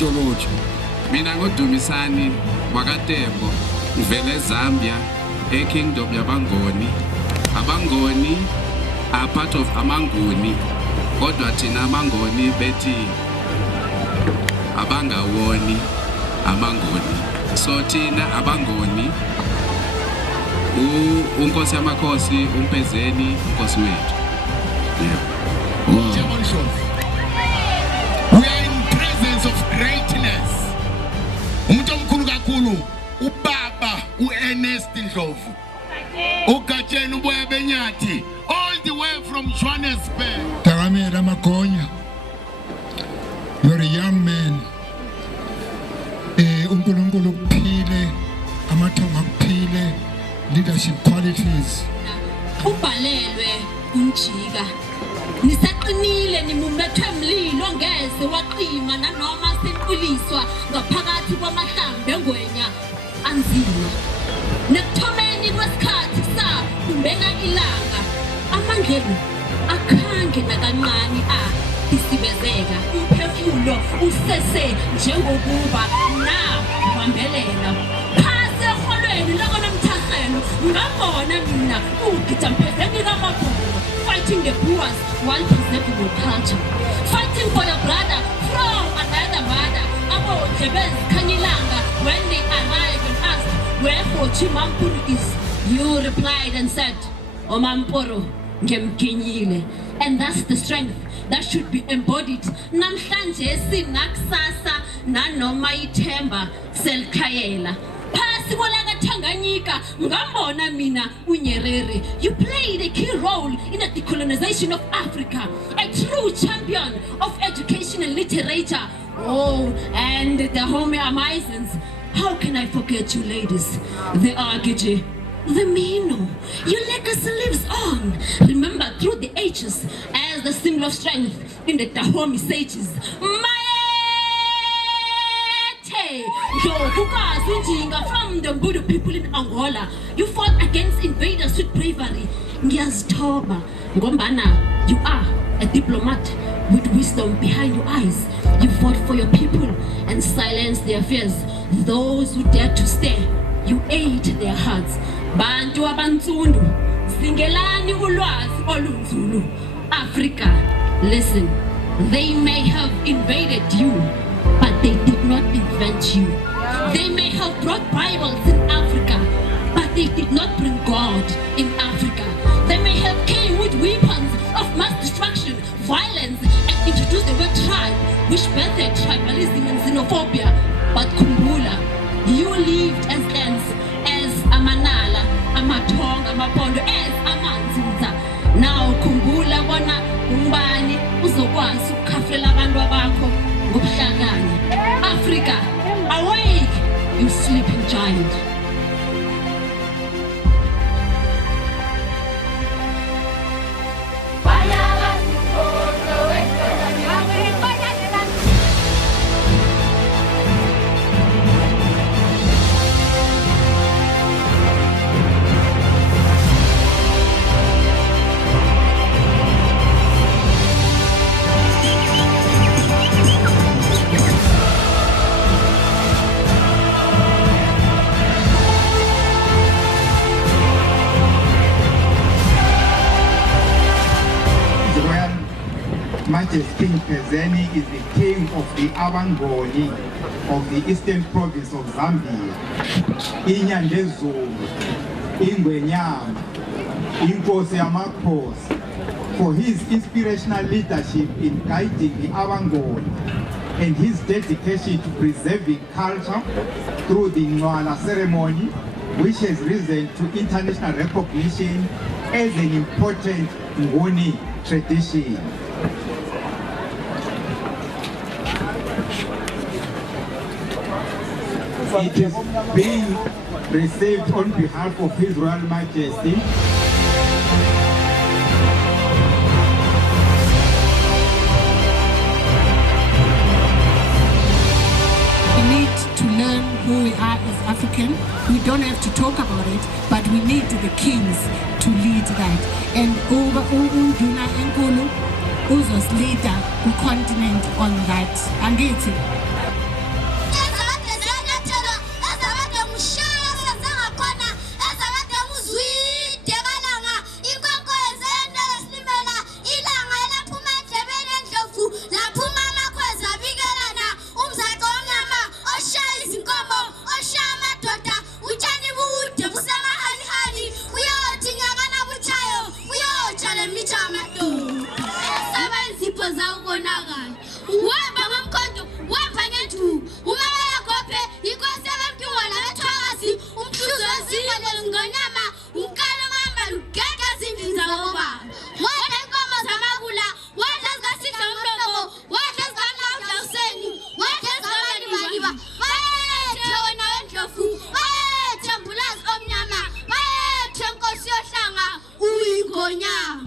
Tsholotsho. Mina ngoDumisani wakaTembo ngivela eZambia eKingdom yaBangoni. Abangoni are part of Amanguni. Kodwa thina Amangoni bethi abangawoni Amangoni. So thina Abangoni uNkosi yamakhosi uMpezeni uNkosi wethu. We are in presence of greatness. Umuntu omkhulu kakhulu ubaba uErnest Ndlovu. Ugatsheni uboya benyathi all the way from Johannesburg. Takamela Magonya. You're a young man. uNkulunkulu kuphile, amathonga kuphile, leadership qualities. Ubhalelwe unjika. Nisaqinile nimumbethwe emlilo ngeze waqima nanoma senqiliswa ngaphakathi kwamahlambe engwenya anzima. Nekuthomeni kwesikhathi kumbeka ilanga amandleni akhange nakancane isibezeka umphefumulo usese njengokuba na ubambelela phase eholweni lakonomthahelo ngabona mina ugida mphezeni kamabholo fighting the boers while preserving your culture, fighting for your brother from another mother. Abo Jebez Kanyilanga, when they arrived and asked where Chimampuru is, you replied and said, Omampuru ngemkinyile. And that's the strength that should be embodied. Namhlanje sinakusasa nanoma ithemba selkhayela. Phasi kolaka Tanganyika ngambona mina uNyerere. You played a key role in the decolonization of Africa, a true champion of education and literature. Oh, and the Homie Amaisons. How can I forget you ladies? The Agiji, the Mino. Your legacy lives on. Remember through the ages as the symbol of strength in the Dahomey sages. From the Budu people in Angola, you fought against invaders with bravery. Ngiyazithoba ngombana you are a diplomat with wisdom behind your eyes. You fought for your people and silenced their fears. Those who dared to stare, you ate their hearts. Bantu abansundu, zingelani ulwazi olunzulu. Africa, listen, they may have invaded you, but they did not invent you. They may have brought Bibles in Africa, but they did not bring God in Africa. They may have came with weapons of mass destruction, violence, and introduced the word tribe, which birthed tribalism and xenophobia. But Kumbula, you lived as ants, as Amanala, Amatonga, Amapondo, as Amanzuza. Now Kumbula wana umbani uzokwazi ukukhafela abantu bakho ngobuhlakani. Africa, awake, you sleeping giant. Majesty King Pezeni is the king of the Abangoni of the eastern province of Zambia. Inyandezulu, Ingwenyama, Inkosi yamakhosi, for his inspirational leadership in guiding the Abangoni and his dedication to preserving culture through the Nwala ceremony, which has risen to international recognition as an important Ngoni tradition. It is being received on behalf of His Royal Majesty. We need to learn who we are as African. We don't have to talk about it, but we need the kings to lead that. And over Unduna Enkulu, who's leader, who continent on that. Angiti. Gonya.